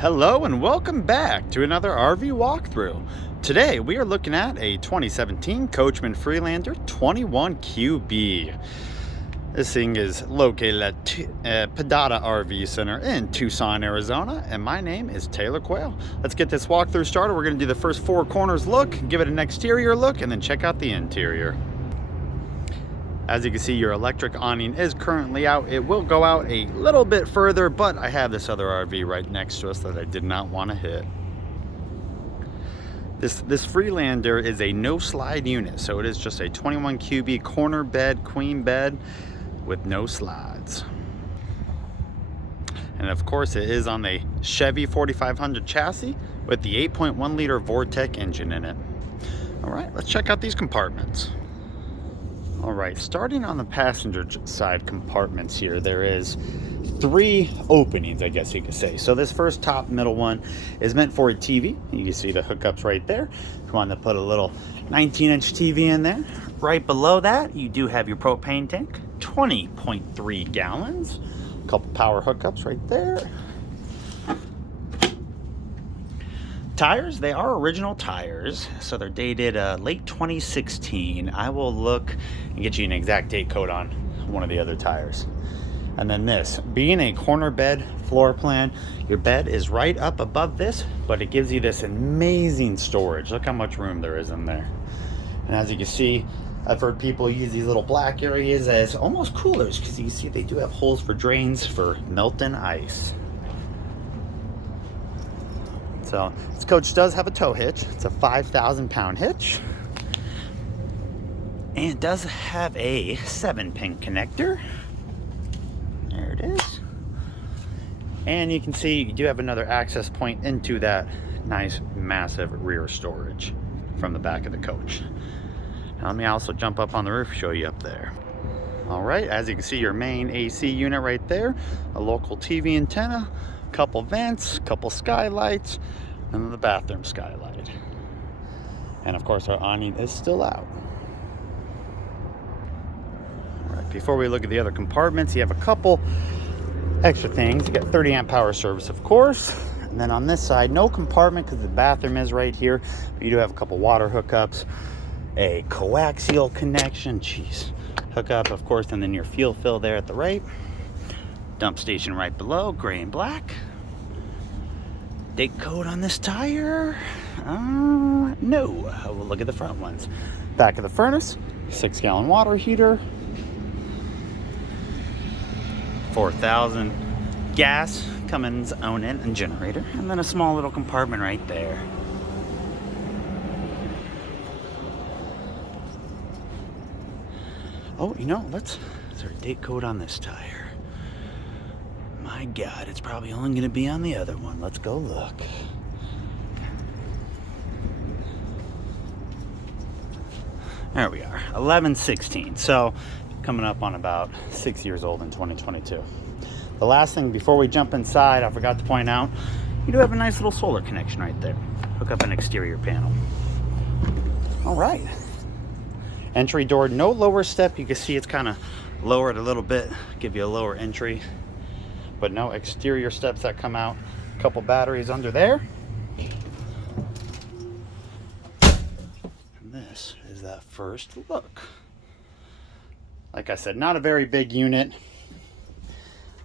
Hello and welcome back to another RV walkthrough. Today we are looking at a 2017 Coachmen Freelander 21QB. This thing is located at Pedada RV Center in Tucson, Arizona, and my name is Taylor Quayle. Let's get this walkthrough started. We're going to do the first four corners look, give it an exterior look, and then check out the interior. As you can see, your electric awning is currently out. It will go out a little bit further, but I have this other RV right next to us that I did not want to hit. This Freelander is a no slide unit, so it is just a 21QB corner bed, queen bed with no slides. And of course it is on the Chevy 4500 chassis with the 8.1 liter Vortec engine in it. All right, let's check out these compartments. All right, starting on the passenger side compartments here, there is three openings, I guess you could say. So this first top middle one is meant for a TV. You can see the hookups right there. If you want to put a little 19-inch TV in there. Right below that, you do have your propane tank, 20.3 gallons. A couple power hookups right there. Tires, they are original tires, so they're dated late 2016. I will look and get you an exact date code on one of the other tires. And then this, being a corner bed floor plan, your bed is right up above this, but it gives you this amazing storage. Look how much room there is in there. And as you can see, I've heard people use these little black areas as almost coolers, because you can see they do have holes for drains for melting ice. So this coach does have a tow hitch. It's a 5,000-pound hitch. And it does have a 7-pin connector. There it is. And you can see you do have another access point into that nice, massive rear storage from the back of the coach. Now let me also jump up on the roof, show you up there. All right, as you can see, your main AC unit right there, a local TV antenna, couple vents, couple skylights, and then the bathroom skylight. And of course our awning is still out. All right, before we look at the other compartments, you have a couple extra things. You got 30 amp power service, of course. And then on this side, no compartment because the bathroom is right here. But you do have a couple water hookups, a coaxial connection, hookup, of course, and then your fuel fill there at the right. Dump station right below, gray and black. Date code on this tire? No. We'll look at the front ones. Back of the furnace, 6-gallon water heater, 4,000 gas, Cummins own it, and generator, and then a small little compartment right there. Oh, you know, is there a date code on this tire? My God, it's probably only going to be on the other one. Let's go look. There we are, 11/16. So coming up on about 6 years old in 2022. The last thing before we jump inside, I forgot to point out, you do have a nice little solar connection right there. Hook up an exterior panel. All right. Entry door, no lower step. You can see it's kind of lowered a little bit, give you a lower entry, but no exterior steps that come out. A couple batteries under there. And this is that first look. Like I said, not a very big unit.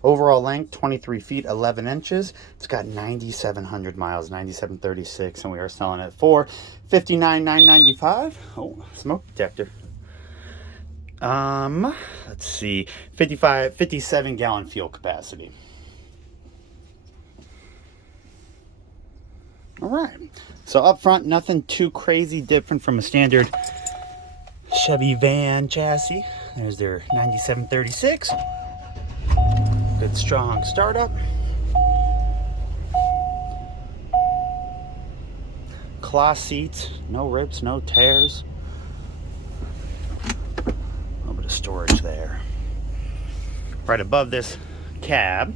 Overall length, 23 feet, 11 inches. It's got 9,700 miles, 9,736, and we are selling it for $59,995. Oh, smoke detector. Let's see, 57-gallon fuel capacity. All right, so up front, nothing too crazy different from a standard Chevy van chassis. There's their 9736. Good strong startup. Cloth seats, no rips, no tears. A little bit of storage there. Right above this cab,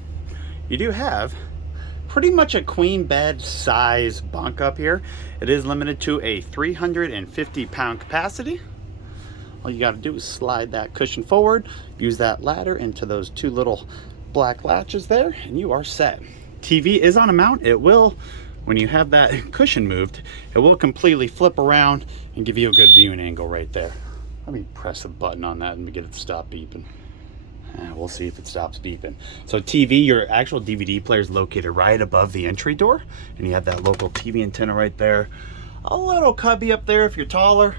you do have pretty much a queen bed size bunk up here. It is limited to a 350-pound capacity. All you got to do is slide that cushion forward, use that ladder into those two little black latches there, and you are set. TV is on a mount. It will, when you have that cushion moved, it will completely flip around and give you a good viewing angle right there. Let me press a button on that and get it to stop beeping. We'll see if it stops beeping. So TV, your actual DVD player is located right above the entry door, and you have that local TV antenna right there. A little cubby up there if you're taller.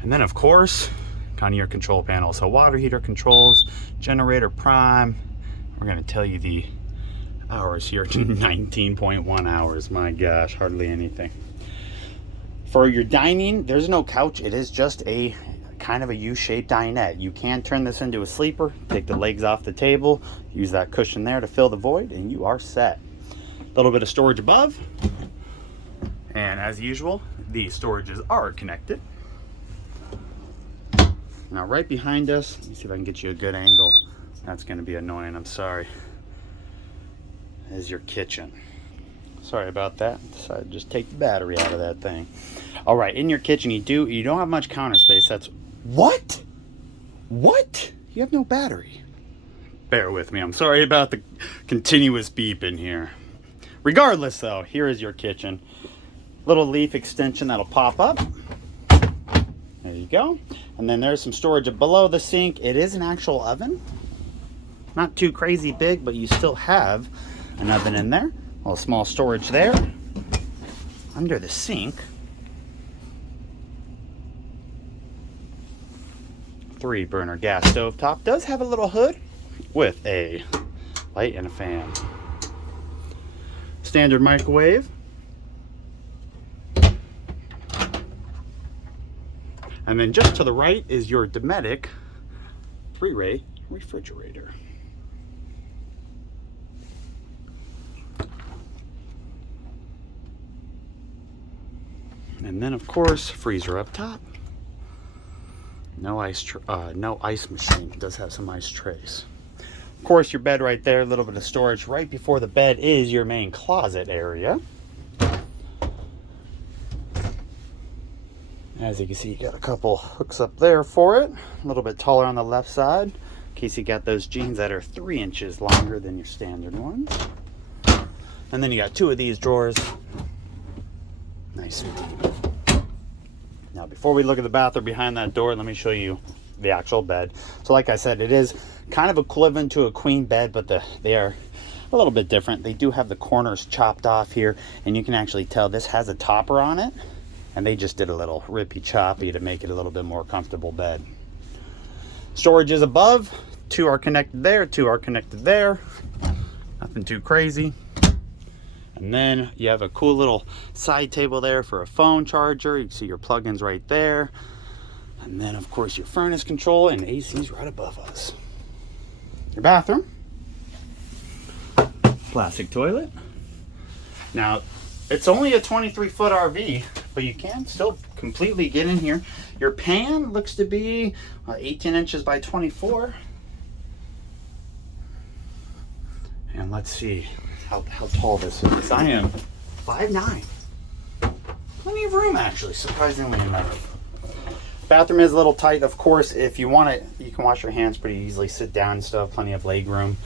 And then of course, kind of your control panel. So water heater controls, generator prime. We're gonna tell you the hours here, 19.1 hours. My gosh, hardly anything. For your dining, there's no couch. It is just a kind of a U-shaped dinette. You can turn this into a sleeper, take the legs off the table, use that cushion there to fill the void, and you are set. A little bit of storage above. And as usual, the storages are connected. Now right behind us, let me see if I can get you a good angle. That's gonna be annoying, I'm sorry. Is your kitchen. Sorry about that. Decided to just take the battery out of that thing. All right, in your kitchen, you don't have much counter space. That's what? You have no battery. Bear with me. I'm sorry about the continuous beep in here. Regardless, though, here is your kitchen. Little leaf extension that'll pop up. There you go. And then there's some storage below the sink. It is an actual oven. Not too crazy big, but you still have an oven in there. A little small storage there. Under the sink, 3-burner gas stove top. Does have a little hood with a light and a fan. Standard microwave. And then just to the right is your Dometic 3-ray refrigerator. And then of course, freezer up top. No ice machine. It does have some ice trays. Of course, your bed right there, a little bit of storage. Right before the bed is your main closet area. As you can see, you got a couple hooks up there for it. A little bit taller on the left side, in case you got those jeans that are 3 inches longer than your standard ones. And then you got 2 of these drawers. Nice and deep. Now, before we look at the bathroom behind that door, let me show you the actual bed. So like I said, it is kind of equivalent to a queen bed, but they are a little bit different. They do have the corners chopped off here, and you can actually tell this has a topper on it, and they just did a little rippy choppy to make it a little bit more comfortable bed. Storage is above. 2 are connected there, 2 are connected there. Nothing too crazy. And then you have a cool little side table there for a phone charger. You can see your plugins right there. And then of course your furnace control, and AC's right above us. Your bathroom. Plastic toilet. Now, it's only a 23-foot RV, but you can still completely get in here. Your pan looks to be 18 inches by 24. And let's see how tall this is. I am 5'9". Plenty of room, actually, surprisingly enough. Bathroom is a little tight. Of course, if you want it, you can wash your hands pretty easily, sit down and stuff, plenty of leg room.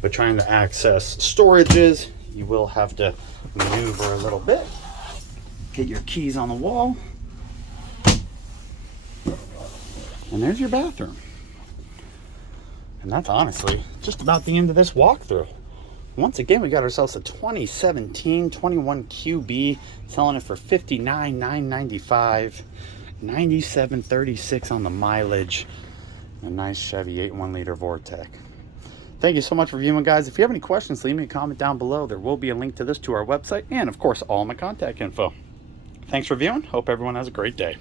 But trying to access storages, you will have to maneuver a little bit. Get your keys on the wall. And there's your bathroom. And that's honestly just about the end of this walkthrough. Once again, we got ourselves a 2017 21QB, selling it for $59,995, 97.36 on the mileage. A nice Chevy 8.1 liter Vortec. Thank you so much for viewing, guys. If you have any questions, leave me a comment down below. There will be a link to this to our website and, of course, all my contact info. Thanks for viewing. Hope everyone has a great day.